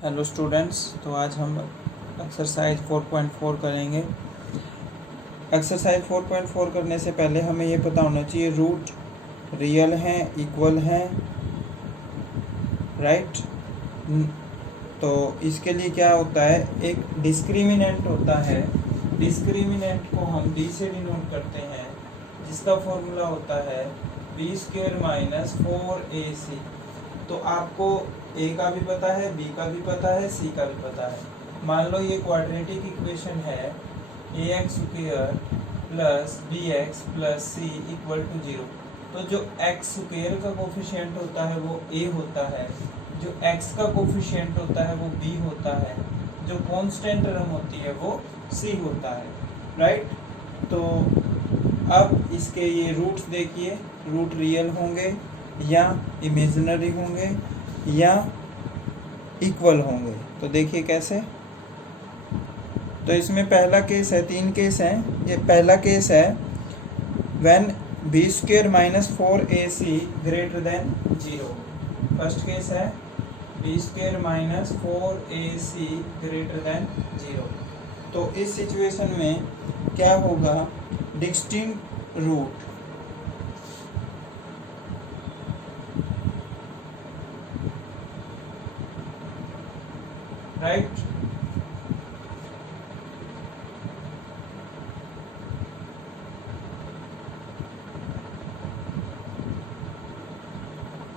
Hello students, तो आज हम एक्सरसाइज 4.4 करेंगे। एक्सरसाइज 4.4 करने से पहले हमें ये पता होना चाहिए रूट रियल हैं, इक्वल हैं, राइट। तो इसके लिए क्या होता है, एक डिस्क्रिमिनेंट होता है। डिस्क्रिमिनेंट को हम डी से डिनोट करते हैं, जिसका फॉर्मूला होता है b² - 4ac। तो आपको ए का भी पता है, बी का भी पता है, सी का भी पता है। मान लो ये क्वाड्रेटिक इक्वेशन है ax² + bx + c = 0। तो जो x² का कोफिशिएंट होता है वो a होता है, जो x का कोफिशिएंट होता है वो b होता है, जो कांस्टेंट टर्म होती है वो c होता है, राइट। तो अब इसके ये रूट्स देखिए, रूट रियल होंगे या इमेजिनरी होंगे या इक्वल होंगे। तो देखिए कैसे। तो इसमें पहला केस है, 3 केस हैं। ये पहला केस है when b² - 4ac > 0। First case है b² - 4ac > 0। तो इस सिचुएशन में क्या होगा, distinct root right.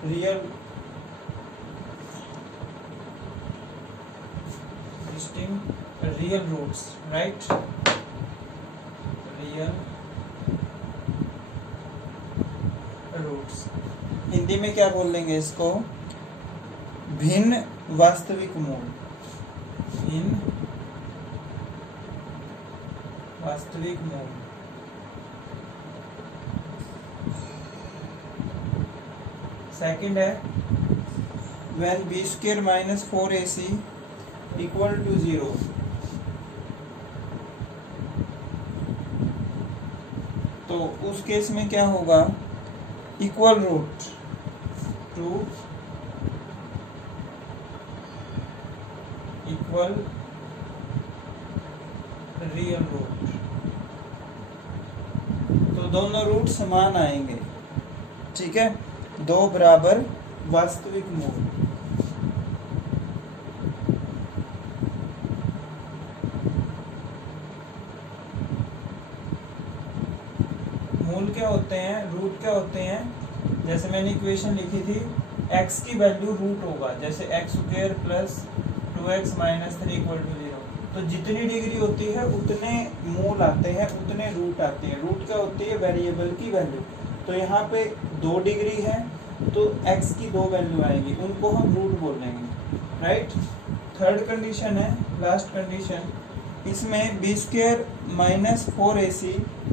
Real distinct real roots, right. Real roots Hindi में क्या बोल देंगे इसको, भिन्न वास्तविक मूल। भिन्न वास्तविक मूल। सेकंड है when b² - 4ac = 0। तो उस केस में क्या होगा, equal root two equal real root. तो दोनों रूट समान आएंगे, ठीक है, दो बराबर वास्तविक मूल। मूल क्या होते हैं, रूट क्या होते हैं। जैसे मैंने इक्वेशन लिखी थी, x की वैल्यू रूट होगा, जैसे x² + 2x - 3 = 0। तो जितनी डिग्री होती है उतने मूल आते हैं, उतने रूट आते हैं। रूट क्या होती है, वेरिएबल की वैल्यू। तो यहाँ पे 2 डिग्री है तो x की 2 वैल्यू आएगी, उनको हम रूट बोलेंगे, राइट। थर्ड कंडीशन है, लास्ट कंडीशन, इसमें b² - 4ac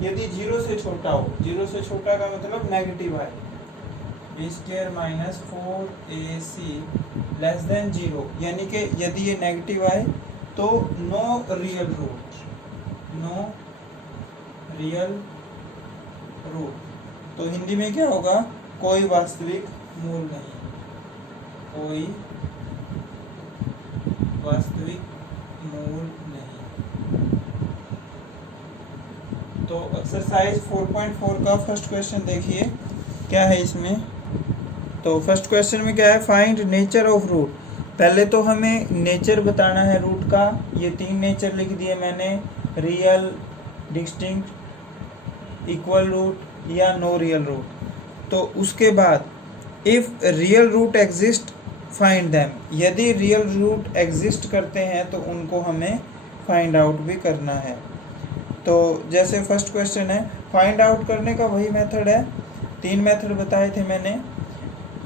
यदि 0 से छोटा हो, 0 से छोटा का मतलब नेगेटिव है, b² - 4ac < 0, यानी कि यदि ये नेगेटिव आए तो no real root, no real root. तो हिंदी में क्या होगा, कोई वास्तविक मूल नहीं, कोई वास्तविक मूल नहीं। तो एक्सरसाइज 4.4 का फर्स्ट क्वेश्चन देखिए क्या है इसमें। तो फर्स्ट क्वेश्चन में क्या है, फाइंड नेचर ऑफ रूट। पहले तो हमें नेचर बताना है रूट का। ये 3 नेचर लिख दिए मैंने, रियल, डिस्टिंक्ट, इक्वल रूट या नो रियल रूट। तो उसके बाद if real root exist find them, यदि रियल रूट एग्जिस्ट करते हैं तो उनको हमें फाइंड आउट भी करना है। तो जैसे फर्स्ट क्वेश्चन है, फाइंड आउट करने का वही मेथड है, 3 मेथड बताए थे मैंने।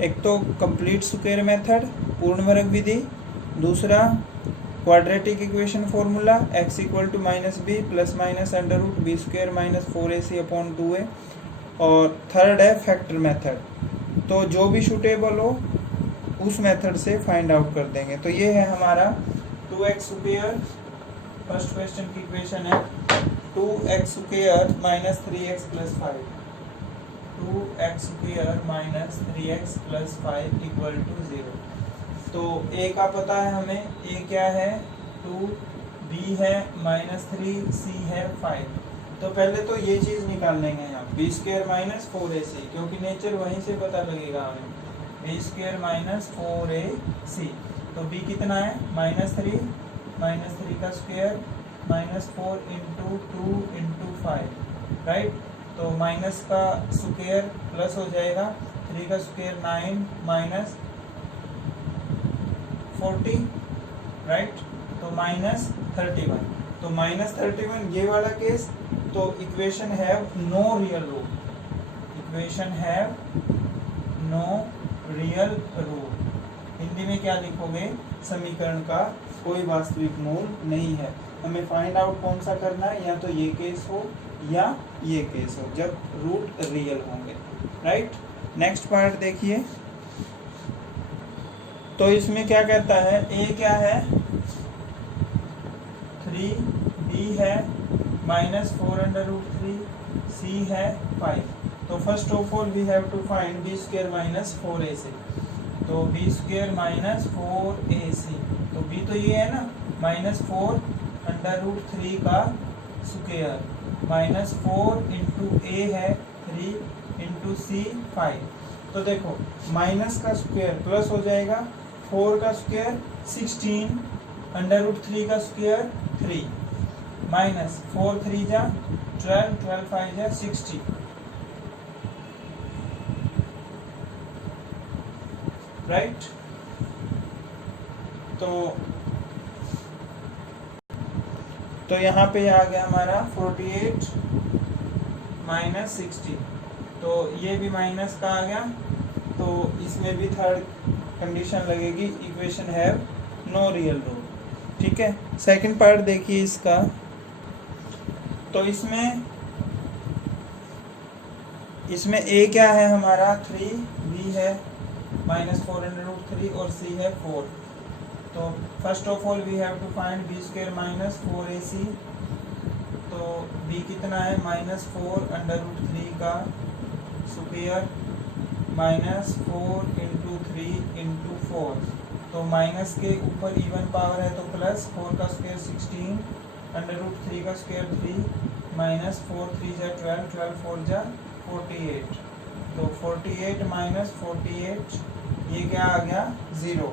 एक तो कंप्लीट स्क्वायर मेथड, पूर्ण वर्ग विधि। दूसरा quadratic equation formula, x = -b ± √b² - 4ac/ 2a। और थर्ड है फैक्टर मेथड। तो जो भी सूटेबल हो उस मेथड से फाइंड आउट कर देंगे। तो ये है हमारा 2x², फर्स्ट क्वेश्चन की इक्वेशन है 2x² - 3x + 5, 2x² - 3x + 5 = 0। तो ए का पता है हमें, ए क्या है 2, बी है -3, सी है 5। तो पहले तो ये चीज़ निकाल लेंगे यहाँ, बी स्क्र माइनस 4ac, क्योंकि नेचर वहीं से पता लगेगा हमें, बी स्क्र माइनस 4ac। तो बी कितना है -3 का स्क्वायर -4 इंटू 2 इंटू 5, राइट। तो माइनस का स्क्वायर प्लस हो जाएगा, 3 का स्क्वायर 9 माइनस 40, राइट। तो -31। तो -31 ये वाला केस, तो equation have no real root, equation have no real root. Hindi में क्या लिखोगे, समीकरण का कोई वास्तविक मूल नहीं है। हमें फाइंड आउट कौन सा करना है, या तो ये केस हो या ये केस हो, जब रूट रियल होंगे, राइट। नेक्स्ट पार्ट देखिए। तो इसमें क्या कहता है, ए क्या है 3, बी है -4√3, सी है 5। तो first of all we have to find b square minus 4ac। तो बी स्क्वायर माइनस 4ac, तो बी तो ये है ना, -4√3 का स्क्वायर -4 इंटू ए है 3 इंटू सी 5। तो देखो माइनस का स्क्वायर प्लस हो जाएगा, 4 का स्क्वायर 16, √3 का स्क्वायर 3, माइनस 4 3 जा 12, 12 5 जा 60, राइट। तो यहाँ पे आ गया हमारा 48 माइनस 60। तो ये भी माइनस का आ गया, तो इसमें भी थर्ड कंडीशन लगेगी, equation have no real root, ठीक है। सेकंड पार्ट देखिए इसका। तो इसमें ए क्या है हमारा 3, बी है -4√3 और सी है 4। तो first of all we have to find b square minus 4ac। तो बी कितना है -4√3 का स्क्वायर -4 इंटू 3 इंटू 4। तो माइनस के ऊपर इवन पावर है तो प्लस, 4 का स्क्वायर 16, √3 का स्क्वायर 3, -4 3 जा 12, 12 4 जा 48। तो 48 माइनस 48 ये क्या आ गया 0।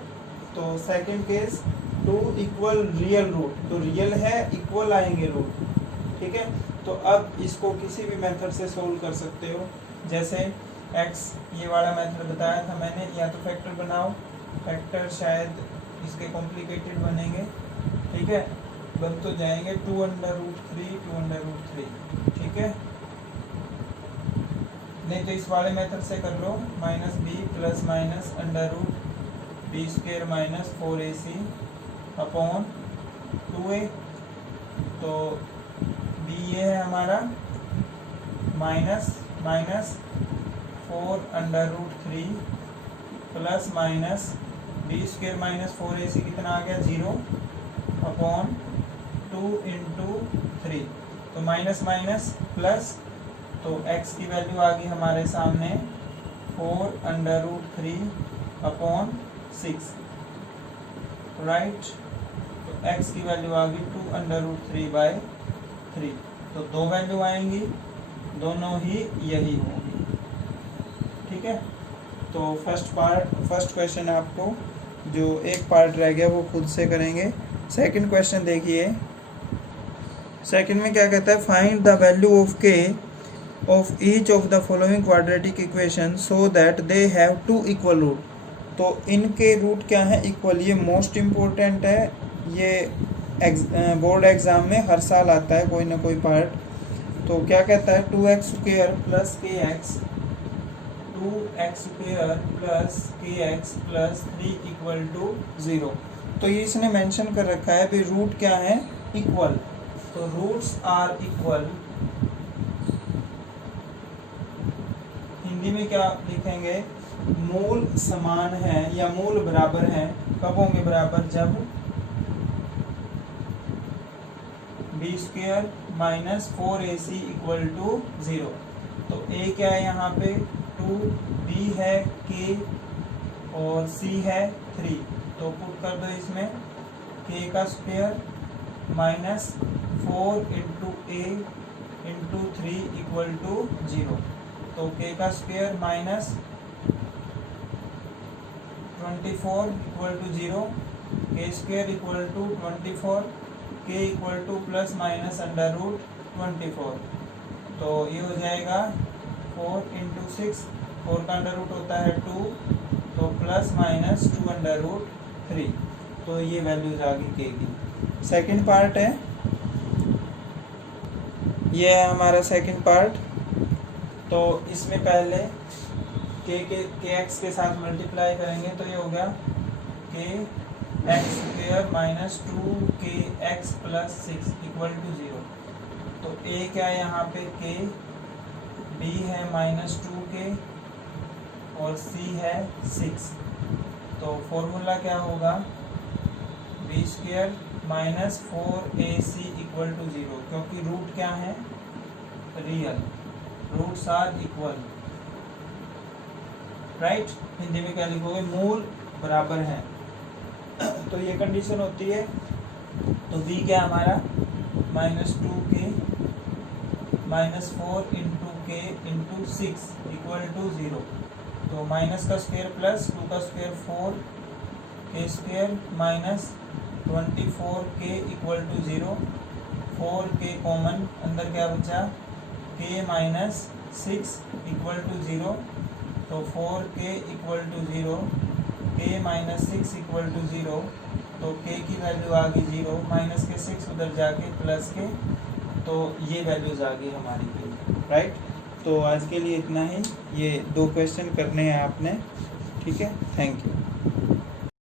तो second case 2 equal real root, तो रियल है इक्वल आएंगे रूट, ठीक है। तो अब इसको किसी भी मेथड से सोल्व कर सकते हो, जैसे x ये वाला मेथड बताया था मैंने, या तो फैक्टर बनाओ, फैक्टर शायद इसके कॉम्प्लिकेटेड बनेंगे, ठीक है, बन तो जाएंगे 2√3, 2√3, ठीक है। नहीं तो इस वाले मेथड से कर लो, -b plus minus √b square minus 4ac upon 2a। तो b ये है हमारा -4√3 plus minus b square minus 4ac कितना आ गया 0 अपॉन 2 इंटू 3। तो माइनस माइनस प्लस, तो x की वैल्यू आ गई हमारे सामने 4√3 अपॉन 6, राइट। तो x की वैल्यू आ गई 2√3/3। तो दो वैल्यू आएंगी, दोनों ही यही होंगी, ठीक है। तो फर्स्ट क्वेश्चन आपको जो एक पार्ट रह गया वो खुद से करेंगे। सेकंड क्वेश्चन देखिए। सेकंड में क्या कहता है, find the value of k of each of the following quadratic equation so that they have 2 equal root. तो इनके रूट क्या है इक्वल, ये मोस्ट इम्पोर्टेंट है, ये बोर्ड एग्जाम में हर साल आता है कोई ना कोई पार्ट। तो क्या कहता है 2x² plus kx, 2x² plus kx plus 3 equal to 0। तो ये इसने मेंशन कर रखा है भी रूट क्या है इक्वल। तो रूट्स आर इक्वल, हिंदी में क्या लिखेंगे, मूल समान है या मूल बराबर है। कब होंगे बराबर, जब b square minus 4ac equal to 0। तो a क्या है यहाँ पे 2, b है k और c है 3। तो पुट कर दो इसमें k का square minus 4 into a into 3 equal to 0। तो k का square minus 24 equal to 0, k square equal to 24, k equal to plus minus under root 24। तो ये हो जाएगा 4 इंटू 6, 4 का अंडर रूट होता है 2, तो प्लस माइनस 2 अंडर रूट 3। तो ये वैल्यूज आ गई k की। सेकंड पार्ट है, ये है हमारा सेकंड पार्ट। तो इसमें पहले के एक्स के साथ मल्टीप्लाई करेंगे तो ये हो गया k x square minus 2 x plus 6 equal to 0। तो ए क्या है यहाँ पे के, बी है माइनस 2 और सी है 6। तो फॉर्मूला क्या होगा, b square minus 4ac equal to 0, क्योंकि रूट क्या है real, roots are equal, right. Hindi में क्या लिखोगे, मूल बराबर है। तो ये कंडीशन होती है। तो बी क्या हमारा माइनस 2k माइनस 4 इंटू के इंटू 6 इक्वल टू 0। तो माइनस का स्क्वायर प्लस 2 का square 4, k square minus 24k equal to 0, 4k common, अंदर क्या बचा k माइनस 6 इक्वल टू 0। तो 4k equal to 0, k minus 6 equal to 0। तो k की वैल्यू आ गई 0, माइनस के 6 उधर जाके प्लस के, तो ये वैल्यूज आ गई हमारी के, राइट। तो आज के लिए इतना ही, ये 2 क्वेश्चन करने हैं आपने, ठीक है। Thank you.